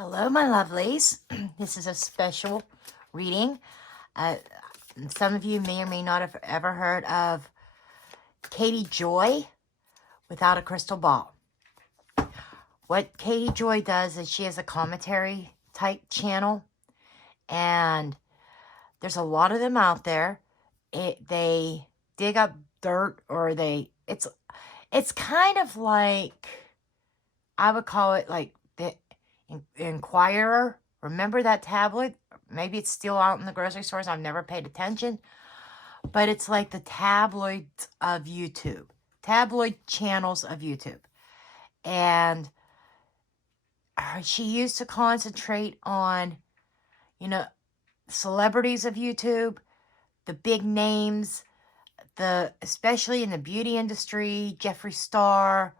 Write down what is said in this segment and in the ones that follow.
Hello, my lovelies. This is a special reading. Uh, some of you may or may not have ever heard of Katie Joy without a crystal ball. What Katie Joy does is she has a commentary type channel, and there's a lot of them out there. They dig up dirt, or it's kind of like, I would call it like the Inquirer. Remember that tablet? Maybe it's still out in the grocery stores. I've never paid attention. But it's like the tabloids of YouTube. Tabloid channels of YouTube. And she used to concentrate on, celebrities of YouTube, the big names, especially in the beauty industry, Jeffree Star,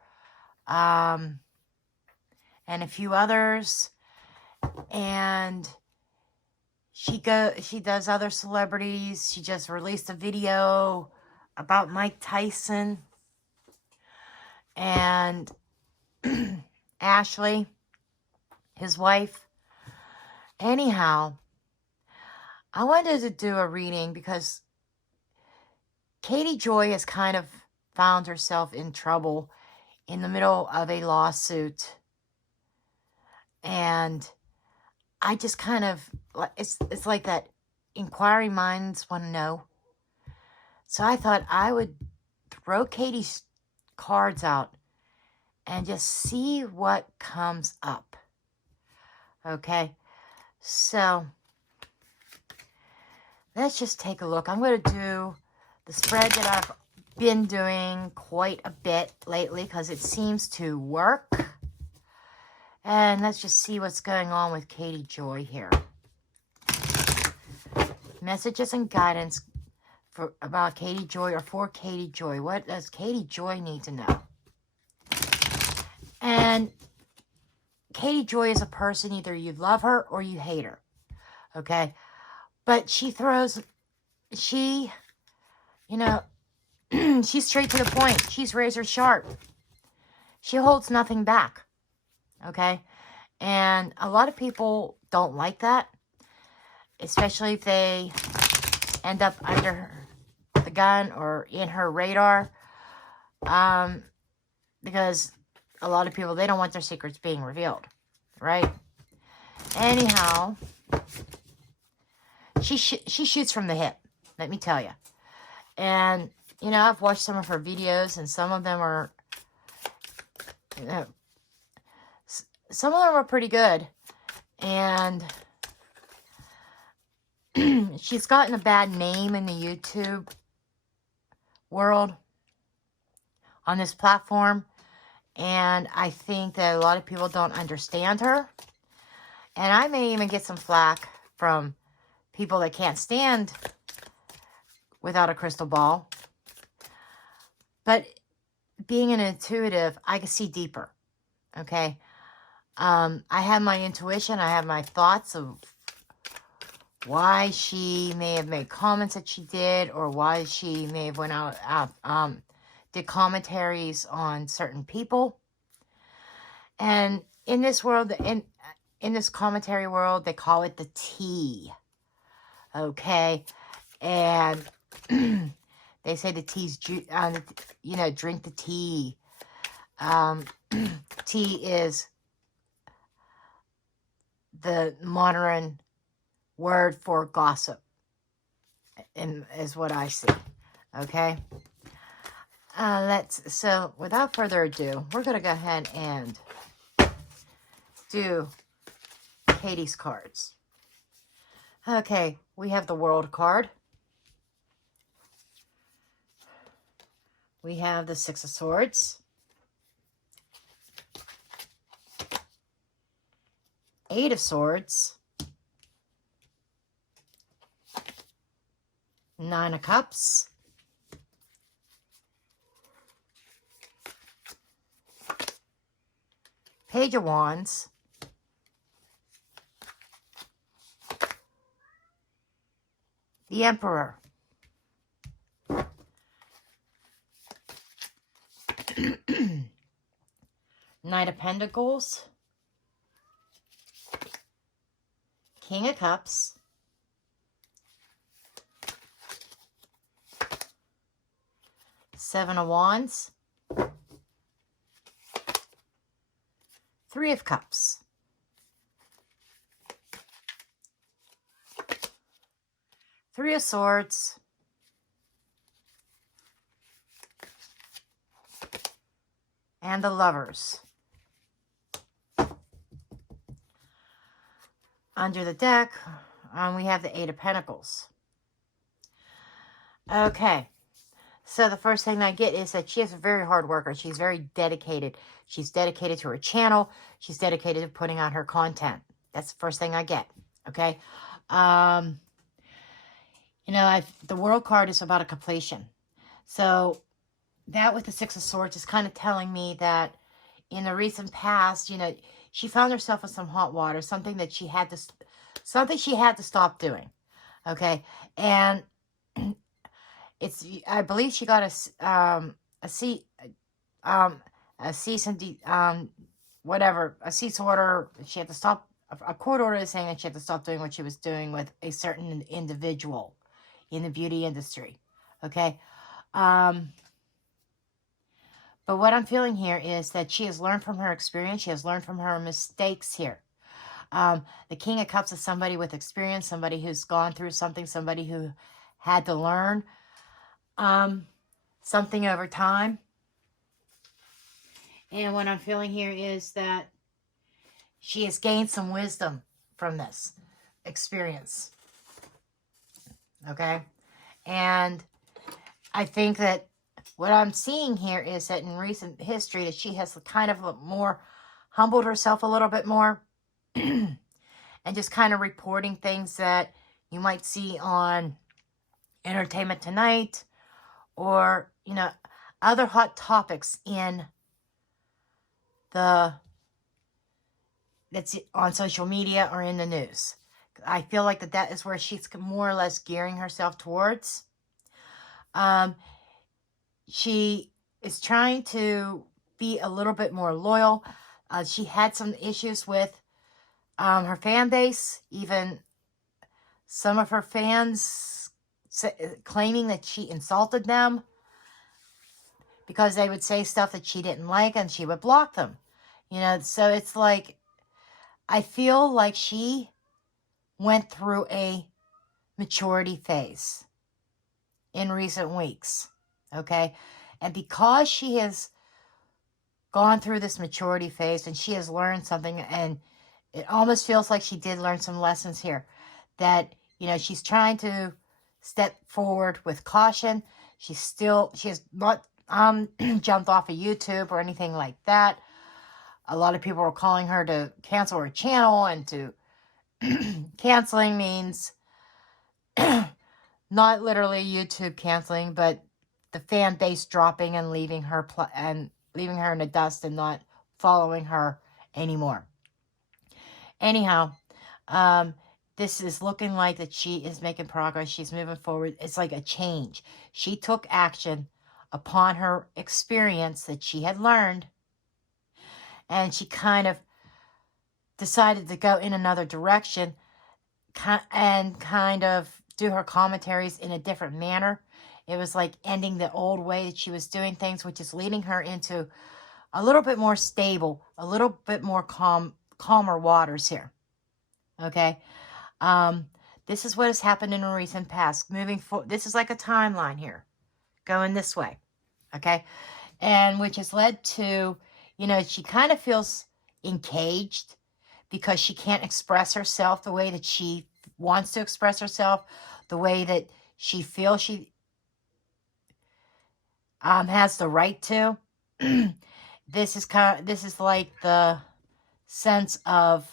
and a few others. And she does other celebrities. She just released a video about Mike Tyson and Ashley, his wife. Anyhow, I wanted to do a reading because Katie Joy has kind of found herself in trouble in the middle of a lawsuit. And I just kind of, it's like that inquiring minds want to know. So I thought I would throw Katie's cards out and just see what comes up. Okay, so let's just take a look. I'm going to do the spread that I've been doing quite a bit lately because it seems to work. And let's just see what's going on with Katie Joy here. Messages and guidance about Katie Joy or for Katie Joy. What does Katie Joy need to know? And Katie Joy is a person, either you love her or you hate her. Okay? But she's straight to the point. She's razor sharp. She holds nothing back. Okay? And a lot of people don't like that, especially if they end up under the gun or in her radar, because a lot of people, they don't want their secrets being revealed, right? Anyhow, she shoots from the hip, let me tell you. And, I've watched some of her videos, and some of them are, some of them are pretty good. And she's gotten a bad name in the YouTube world on this platform. And I think that a lot of people don't understand her. And I may even get some flack from people that can't stand without a crystal ball. But being an intuitive, I can see deeper. Okay? I have my intuition. I have my thoughts of why she may have made comments that she did, or why she may have went out did commentaries on certain people. And in this world, in this commentary world, they call it the tea. Okay? And they say the tea's, drink the tea. Tea is the modern word for gossip, is what I see. Okay? So without further ado, we're going to go ahead and do Katie's cards. Okay, we have the World card. We have the Six of Swords. Eight of Swords. Nine of Cups. Page of Wands. The Emperor. Knight of Pentacles. King of Cups, Seven of Wands, Three of Cups, Three of Swords, and the Lovers. Under the deck, we have the Eight of Pentacles. Okay, so the first thing I get is that she is a very hard worker. She's very dedicated. She's dedicated to her channel. She's dedicated to putting out her content. That's the first thing I get, okay? You know, the World card is about a completion. So that with the Six of Swords is kind of telling me that in the recent past, you know, she found herself in some hot water, something that she had to stop doing, okay? And I believe she got a cease and a cease order. She had to stop. A court order is saying that she had to stop doing what she was doing with a certain individual in the beauty industry, okay? But what I'm feeling here is that she has learned from her experience. She has learned from her mistakes here. The King of Cups is somebody with experience, somebody who's gone through something, somebody who had to learn something over time. And what I'm feeling here is that she has gained some wisdom from this experience. Okay? And I think that what I'm seeing here is that in recent history that she has kind of more humbled herself a little bit more and just kind of reporting things that you might see on Entertainment Tonight or, you know, other hot topics that's on social media or in the news. I feel like that is where she's more or less gearing herself towards. She is trying to be a little bit more loyal. She had some issues with her fan base, even some of her fans claiming that she insulted them because they would say stuff that she didn't like and she would block them. You know, so it's like, I feel like she went through a maturity phase in recent weeks, okay? And because she has gone through this maturity phase and she has learned something, and it almost feels like she did learn some lessons here, that, you know, she's trying to step forward with caution. She has not jumped off of YouTube or anything like that. A lot of people are calling her to cancel her channel, and to canceling means not literally YouTube canceling, but the fan base dropping and leaving her in the dust and not following her anymore. Anyhow, this is looking like that she is making progress. She's moving forward. It's like a change. She took action upon her experience that she had learned, and she kind of decided to go in another direction and kind of do her commentaries in a different manner. It was like ending the old way that she was doing things, which is leading her into a little bit more stable, a little bit more calmer waters here. Okay? This is what has happened in a recent past. Moving forward, this is like a timeline here, going this way. Okay? And which has led to, you know, she kind of feels encaged because she can't express herself the way that she wants to express herself, the way that she feels she has the right to. This is like the sense of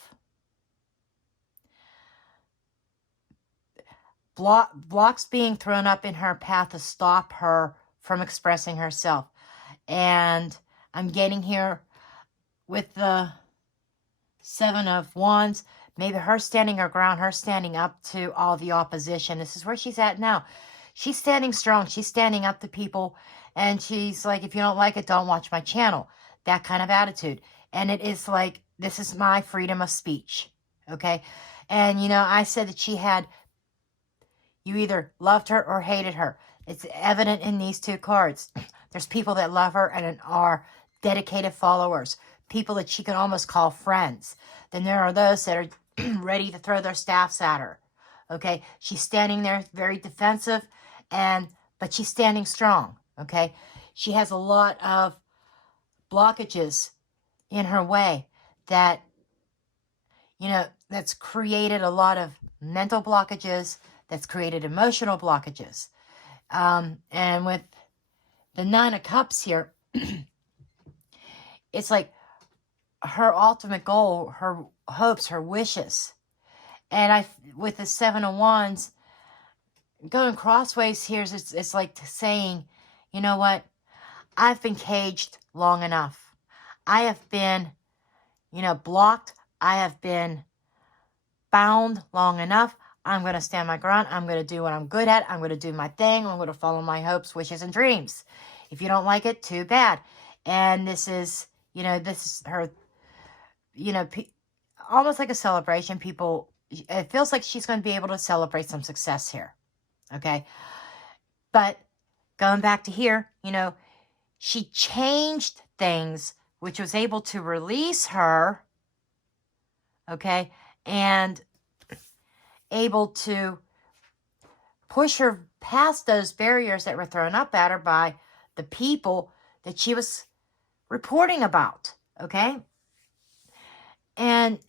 blocks being thrown up in her path to stop her from expressing herself. And I'm getting here with the Seven of Wands, maybe her standing her ground, her standing up to all the opposition. This is where she's at now. She's standing strong. She's standing up to people. And she's like, if you don't like it, don't watch my channel. That kind of attitude. And it is like, this is my freedom of speech. Okay? And, you know, I said that you either loved her or hated her. It's evident in these two cards. There's people that love her and are dedicated followers, people that she can almost call friends. Then there are those that are ready to throw their staffs at her. Okay? She's standing there very defensive, but she's standing strong. Okay? She has a lot of blockages in her way that, you know, that's created a lot of mental blockages, that's created emotional blockages. And with the Nine of Cups here, it's like her ultimate goal, her hopes, her wishes. And with the Seven of Wands, going crossways here, it's like saying, you know what? I've been caged long enough. I have been, you know, blocked. I have been bound long enough. I'm going to stand my ground. I'm going to do what I'm good at. I'm going to do my thing. I'm going to follow my hopes, wishes, and dreams. If you don't like it, too bad. And this is, you know, this is her, you know, almost like a celebration. People, it feels like she's going to be able to celebrate some success here. Okay. But going back to here, you know, she changed things, which was able to release her. Okay. And able to push her past those barriers that were thrown up at her by the people that she was reporting about. Okay. And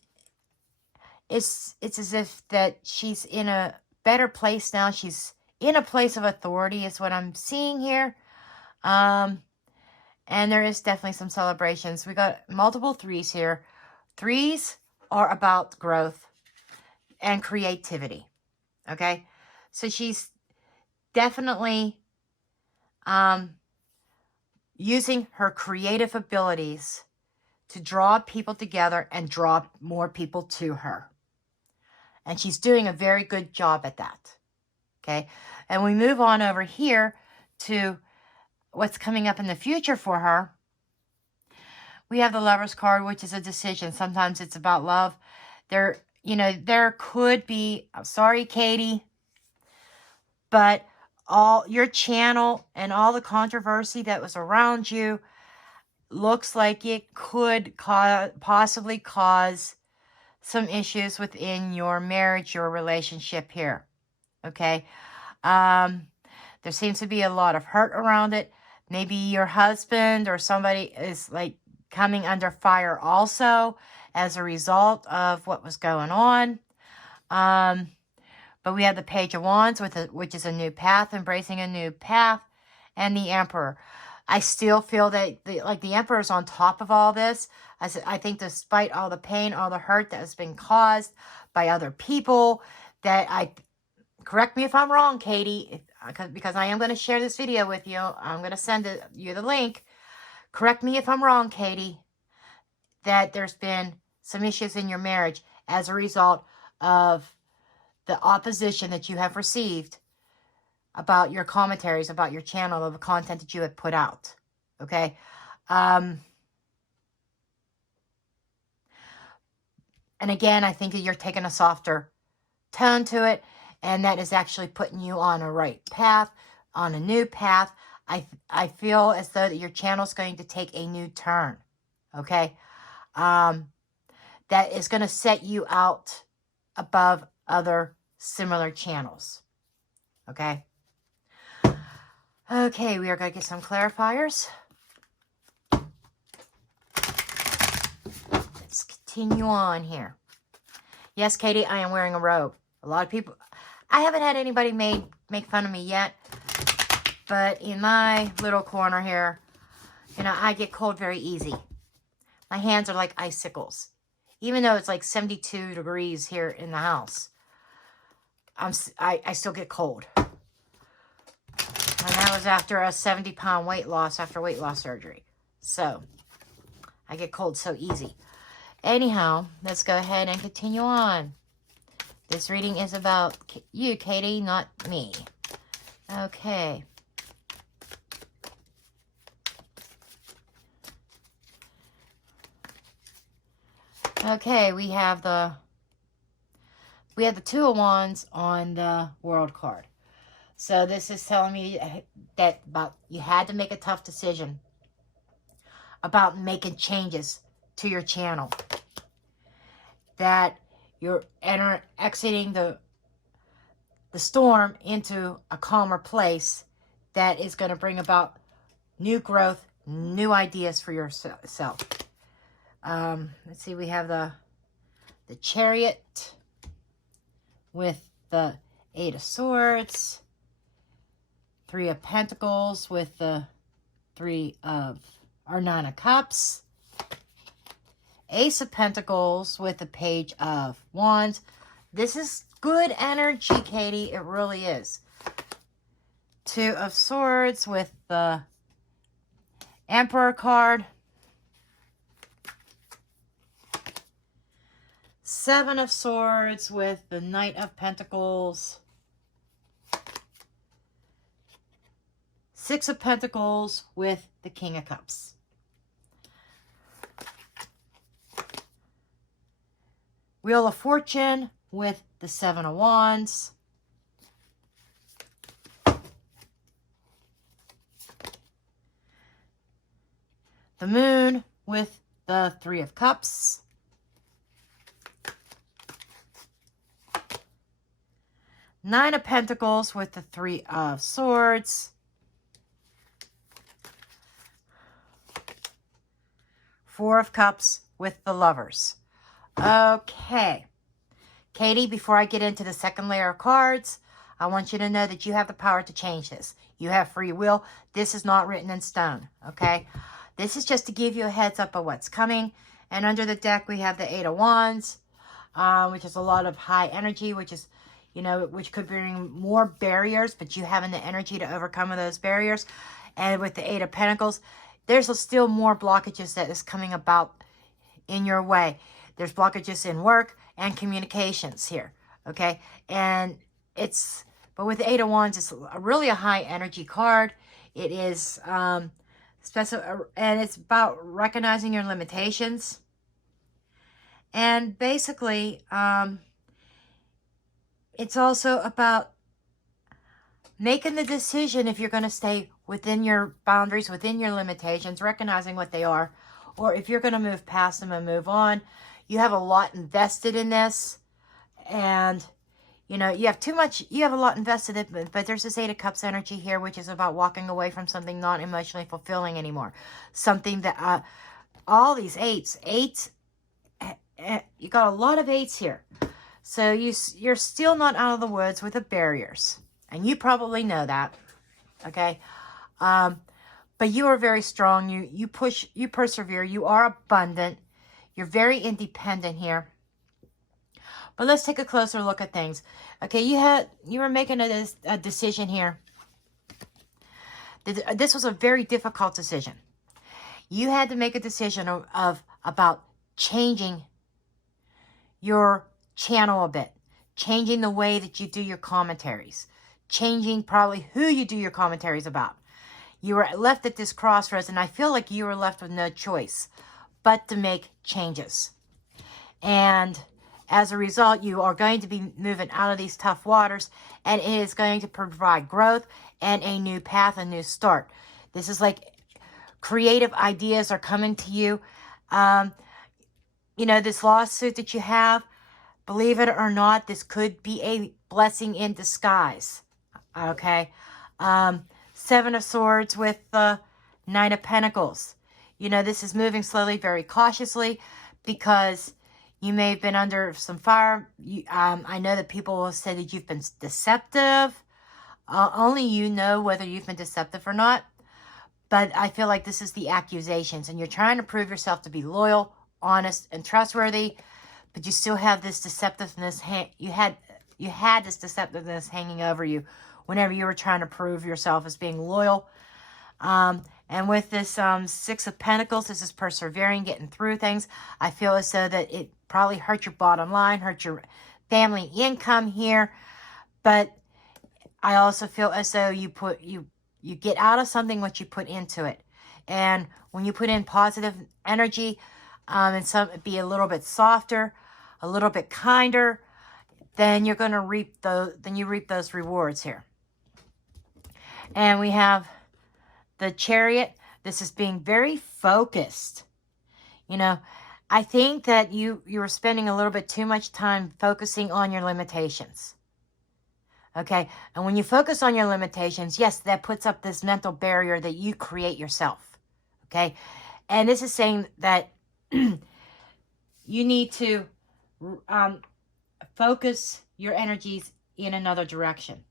it's as if that she's in a better place now. She's in a place of authority is what I'm seeing here. And there is definitely some celebrations. We got multiple threes here. Threes are about growth and creativity. Okay? So she's definitely using her creative abilities to draw people together and draw more people to her. And she's doing a very good job at that. Okay? And we move on over here to what's coming up in the future for her. We have the Lover's card, which is a decision. Sometimes it's about love. There could be, I'm sorry, Katie, but all your channel and all the controversy that was around you looks like it could possibly cause some issues within your marriage, your relationship here. Okay? There seems to be a lot of hurt around it. Maybe your husband or somebody is like coming under fire also as a result of what was going on. But we have the Page of Wands, which is a new path, embracing a new path, and the Emperor. I still feel that the Emperor is on top of all this. I think despite all the pain, all the hurt that has been caused by other people, correct me if I'm wrong, Katie, because I am going to share this video with you. I'm going to send you the link. Correct me if I'm wrong, Katie, that there's been some issues in your marriage as a result of the opposition that you have received about your commentaries, about your channel, of the content that you have put out. Okay? And again, I think that you're taking a softer tone to it, and that is actually putting you on a right path, on a new path. I feel as though that your channel is going to take a new turn. Okay? That is going to set you out above other similar channels. Okay? Okay, we are going to get some clarifiers. Let's continue on here. Yes, Katie, I am wearing a robe. A lot of people... I haven't had anybody make fun of me yet. But in my little corner here, you know, I get cold very easy. My hands are like icicles. Even though it's like 72 degrees here in the house, I still get cold. And that was after a 70-pound weight loss after weight loss surgery. So, I get cold so easy. Anyhow, let's go ahead and continue on. This reading is about you, Katie, not me. Okay. Okay, we have the we have the Two of Wands on the World card. So this is telling me that you had to make a tough decision about making changes to your channel. That you're exiting the storm into a calmer place that is going to bring about new growth, new ideas for yourself. Let's see, we have the Chariot with the Eight of Swords, Three of Pentacles with the Nine of Cups, Ace of Pentacles with the Page of Wands. This is good energy, Katie. It really is. Two of Swords with the Emperor card. Seven of Swords with the Knight of Pentacles. Six of Pentacles with the King of Cups. Wheel of Fortune with the Seven of Wands. The Moon with the Three of Cups. Nine of Pentacles with the Three of Swords. Four of Cups with the Lovers. Okay. Katie, before I get into the second layer of cards, I want you to know that you have the power to change this. You have free will. This is not written in stone, okay? This is just to give you a heads up of what's coming. And under the deck, we have the Eight of Wands, which is a lot of high energy, which is, you know, which could bring more barriers, but you having the energy to overcome those barriers. And with the Eight of Pentacles, there's still more blockages that is coming about in your way. There's blockages in work and communications here, okay? And but with the Eight of Wands, it's really a high energy card. It is special, and it's about recognizing your limitations. And basically, it's also about making the decision if you're going to stay within your boundaries, within your limitations, recognizing what they are, or if you're going to move past them and move on. You have a lot invested in this, and you know, you have a lot invested in it, but there's this Eight of Cups energy here, which is about walking away from something not emotionally fulfilling anymore. Something that, all these eights, you got a lot of eights here. So you're still not out of the woods with the barriers, and you probably know that, okay? But you are very strong. You push, you persevere. You are abundant. You're very independent here. But let's take a closer look at things. Okay, you were making a decision here. This was a very difficult decision. You had to make a decision about changing your channel a bit, changing the way that you do your commentaries, changing probably who you do your commentaries about. You were left at this crossroads, and I feel like you were left with no choice but to make changes. And as a result, you are going to be moving out of these tough waters, and it is going to provide growth and a new path, a new start. This is like creative ideas are coming to you. You know, this lawsuit that you have, believe it or not, this could be a blessing in disguise. Okay. Seven of Swords with the Nine of Pentacles. You know, this is moving slowly, very cautiously, because you may have been under some fire. I know that people will say that you've been deceptive. Only you know whether you've been deceptive or not. But I feel like this is the accusations, and you're trying to prove yourself to be loyal, honest, and trustworthy, but you still have this deceptiveness. You had this deceptiveness hanging over you whenever you were trying to prove yourself as being loyal. And with this Six of Pentacles, this is persevering, getting through things. I feel as though that it probably hurt your bottom line, hurt your family income here. But I also feel as though you get out of something what you put into it. And when you put in positive energy, and be a little bit softer, a little bit kinder, then you're going to reap those rewards here. And we have the Chariot. This is being very focused. You know, I think that you were spending a little bit too much time focusing on your limitations. Okay? And when you focus on your limitations, yes, that puts up this mental barrier that you create yourself. Okay? And this is saying that you need to focus your energies in another direction.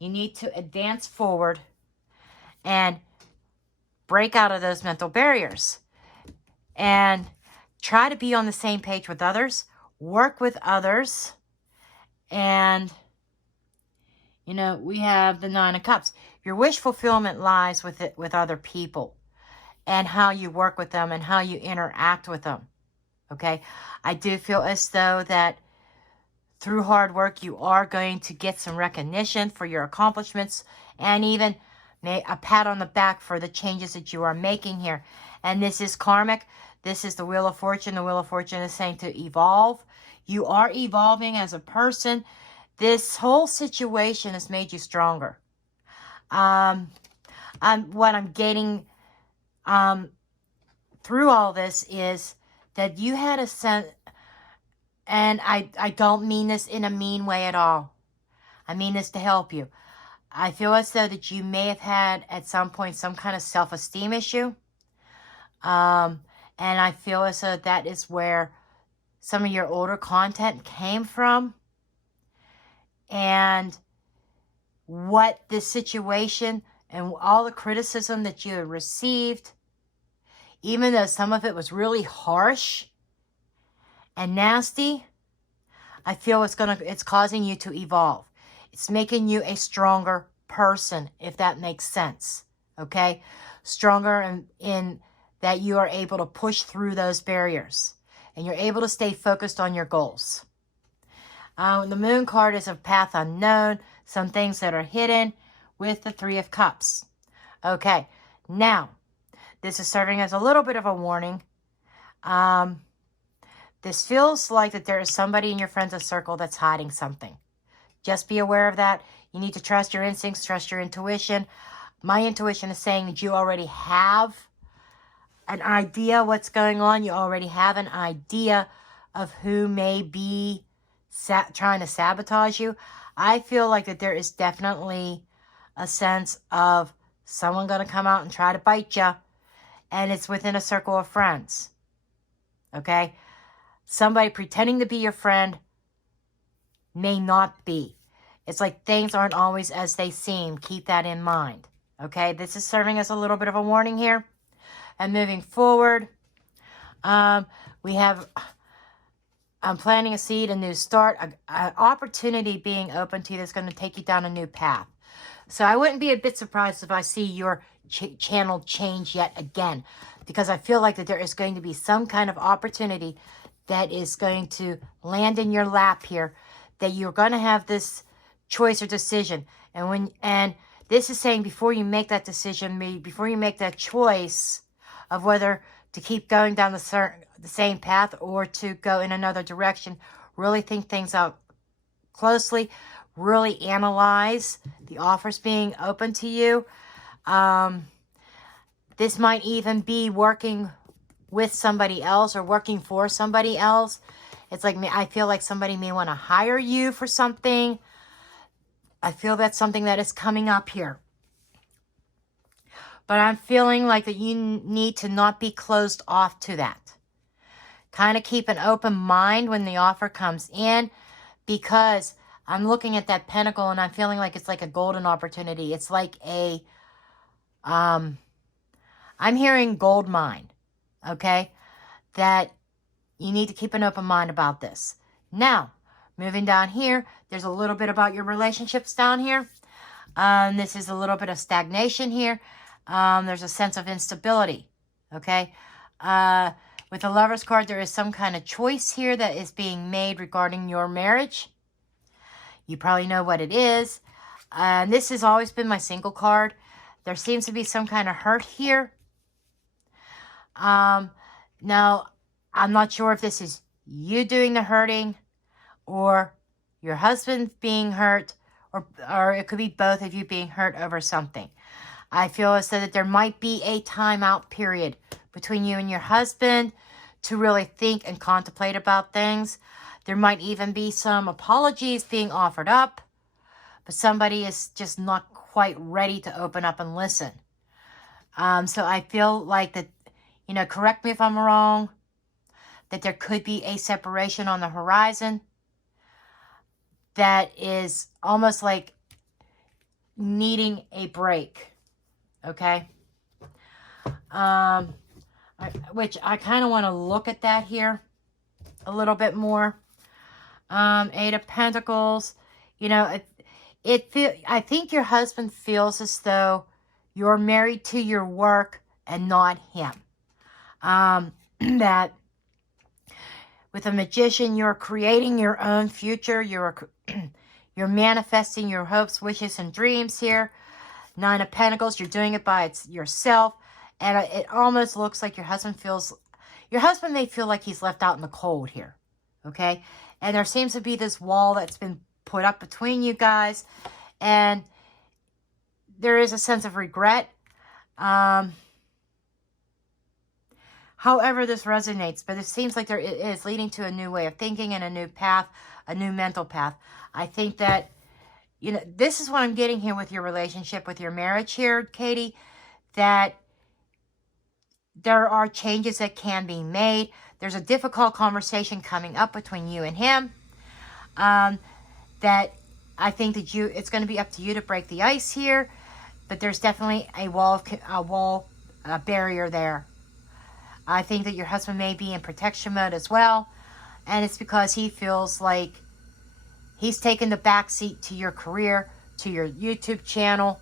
You need to advance forward and break out of those mental barriers. And try to be on the same page with others. Work with others. And, you know, we have the Nine of Cups. Your wish fulfillment lies with other people. And how you work with them and how you interact with them. Okay? I do feel as though that through hard work, you are going to get some recognition for your accomplishments. And even a pat on the back for the changes that you are making here. And this is karmic. This is the Wheel of Fortune. The Wheel of Fortune is saying to evolve. You are evolving as a person. This whole situation has made you stronger. What I'm getting through all this is that you had a sense, and I don't mean this in a mean way at all. I mean this to help you. I feel as though that you may have had at some point some kind of self-esteem issue. And I feel as though that is where some of your older content came from. And what this situation and all the criticism that you received, even though some of it was really harsh and nasty, I feel it's causing you to evolve. It's making you a stronger person, if that makes sense. Okay? Stronger in that you are able to push through those barriers. And you're able to stay focused on your goals. The Moon card is a path unknown. Some things that are hidden with the Three of Cups. Okay. Now, this is serving as a little bit of a warning. This feels like that there is somebody in your friends' circle that's hiding something. Just be aware of that. You need to trust your instincts, trust your intuition. My intuition is saying that you already have an idea what's going on. You already have an idea of who may be trying to sabotage you. I feel like that there is definitely a sense of someone going to come out and try to bite you. And it's within a circle of friends. Okay? Somebody pretending to be your friend may not be. It's like things aren't always as they seem. Keep that in mind. Okay? This is serving as a little bit of a warning here. And moving forward, we have, I'm planting a seed, a new start, an opportunity being open to you that's going to take you down a new path. So I wouldn't be a bit surprised if I see your channel change yet again, because I feel like that there is going to be some kind of opportunity that is going to land in your lap here, that you're going to have this choice or decision. And this is saying before you make that decision, before you make that choice of whether to keep going down the same path or to go in another direction, really think things out closely, really analyze the offers being open to you. This might even be working with somebody else or working for somebody else. It's like, I feel like somebody may want to hire you for something. I feel that's something that is coming up here. But I'm feeling like that you need to not be closed off to that. Kind of keep an open mind when the offer comes in, because I'm looking at that pentacle and I'm feeling like it's like a golden opportunity. It's like a, I'm hearing gold mine, okay? That you need to keep an open mind about this. Now, moving down here, there's a little bit about your relationships down here. This is a little bit of stagnation here. There's a sense of instability, okay? With the Lover's card, there is some kind of choice here that is being made regarding your marriage. You probably know what it is. This has always been my single card. There seems to be some kind of hurt here. Now, I'm not sure if this is you doing the hurting or your husband being hurt, or it could be both of you being hurt over something. I feel as though that there might be a timeout period between you and your husband to really think and contemplate about things. There might even be some apologies being offered up, but somebody is just not quite ready to open up and listen. So I feel like that, correct me if I'm wrong, that there could be a separation on the horizon that is almost like needing a break. Okay? Which I kind of want to look at that here a little bit more. Eight of Pentacles. I think your husband feels as though you're married to your work and not him. That with a Magician, you're creating your own future. You're manifesting your hopes, wishes, and dreams here. Nine of Pentacles, you're doing it by yourself. And it almost looks like your husband may feel like he's left out in the cold here. Okay? And there seems to be this wall that's been put up between you guys. And there is a sense of regret. However this resonates, but it seems like it is leading to a new way of thinking and a new path, a new mental path. I think that, this is what I'm getting here with your relationship, with your marriage here, Katie, that there are changes that can be made. There's a difficult conversation coming up between you and him, that I think that it's going to be up to you to break the ice here, but there's definitely a barrier there. I think that your husband may be in protection mode as well, and it's because he feels like he's taken the back seat to your career, to your YouTube channel,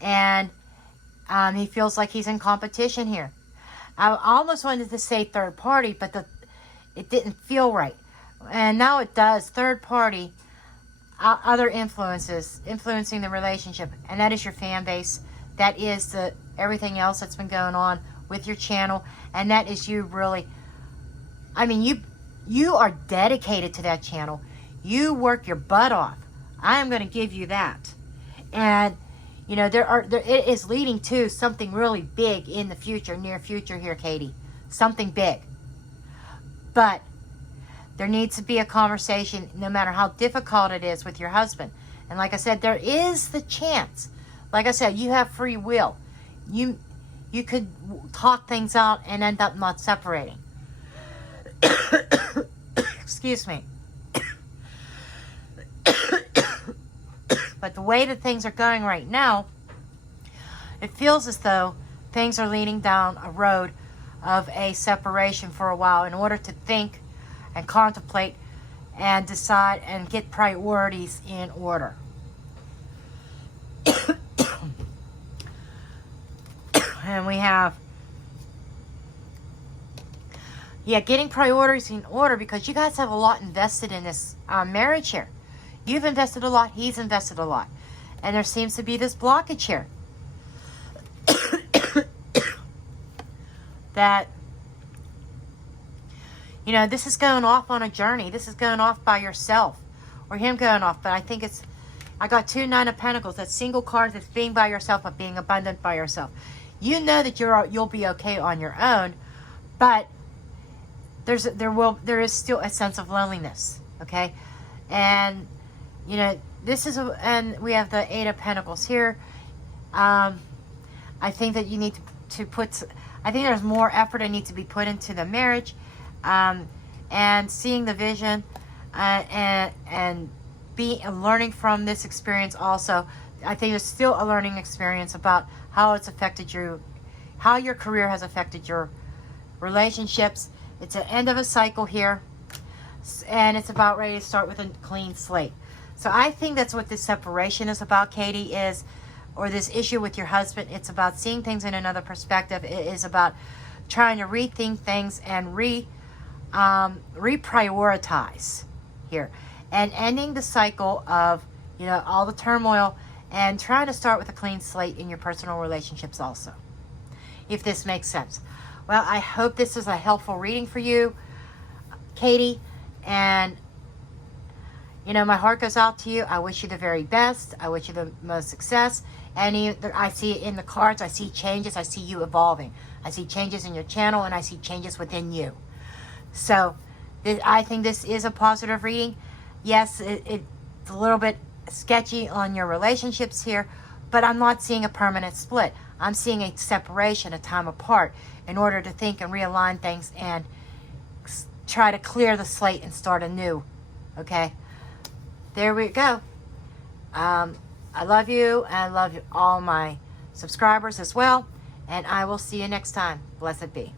and he feels like he's in competition here. I almost wanted to say third party, but it didn't feel right. And now it does. Third party, other influences, influencing the relationship. And that is your fan base. That is everything else that's been going on with your channel. And that is you really, you are dedicated to that channel. You work your butt off. I am going to give you that. And it is leading to something really big in the future, near future here, Katie. Something big. But there needs to be a conversation, no matter how difficult it is, with your husband. And like I said, there is the chance. Like I said, you have free will. You could talk things out and end up not separating. Excuse me. But the way that things are going right now, it feels as though things are leading down a road of a separation for a while in order to think and contemplate and decide and get priorities in order. And we have, getting priorities in order, because you guys have a lot invested in this marriage here. You've invested a lot. He's invested a lot. And there seems to be this blockage here. That, this is going off on a journey. This is going off by yourself. Or him going off. But I think I got 2 Nine of Pentacles. That's single cards. That's being by yourself, but being abundant by yourself. You know that you'll be okay on your own. But there is still a sense of loneliness. Okay? And and we have the 8 of Pentacles here. I think that you need to I think there's more effort that needs to be put into the marriage, and seeing the vision, and learning from this experience also. I think there's still a learning experience about how it's affected you, how your career has affected your relationships. It's an end of a cycle here, and it's about ready to start with a clean slate. So I think that's what this separation is about, Katie, or this issue with your husband. It's about seeing things in another perspective. It is about trying to rethink things and reprioritize here, and ending the cycle of all the turmoil, and trying to start with a clean slate in your personal relationships also, if this makes sense. Well, I hope this is a helpful reading for you, Katie, and You know, my heart goes out to you. I wish you the very best. I wish you the most success. I see it in the cards. I see changes. I see you evolving. I see changes in your channel, and I see changes within you. So I think this is a positive reading. Yes, it's a little bit sketchy on your relationships here, but I'm not seeing a permanent split. I'm seeing a separation, a time apart, in order to think and realign things and try to clear the slate and start anew. Okay? There we go. I love you, and I love all my subscribers as well. And I will see you next time. Blessed be.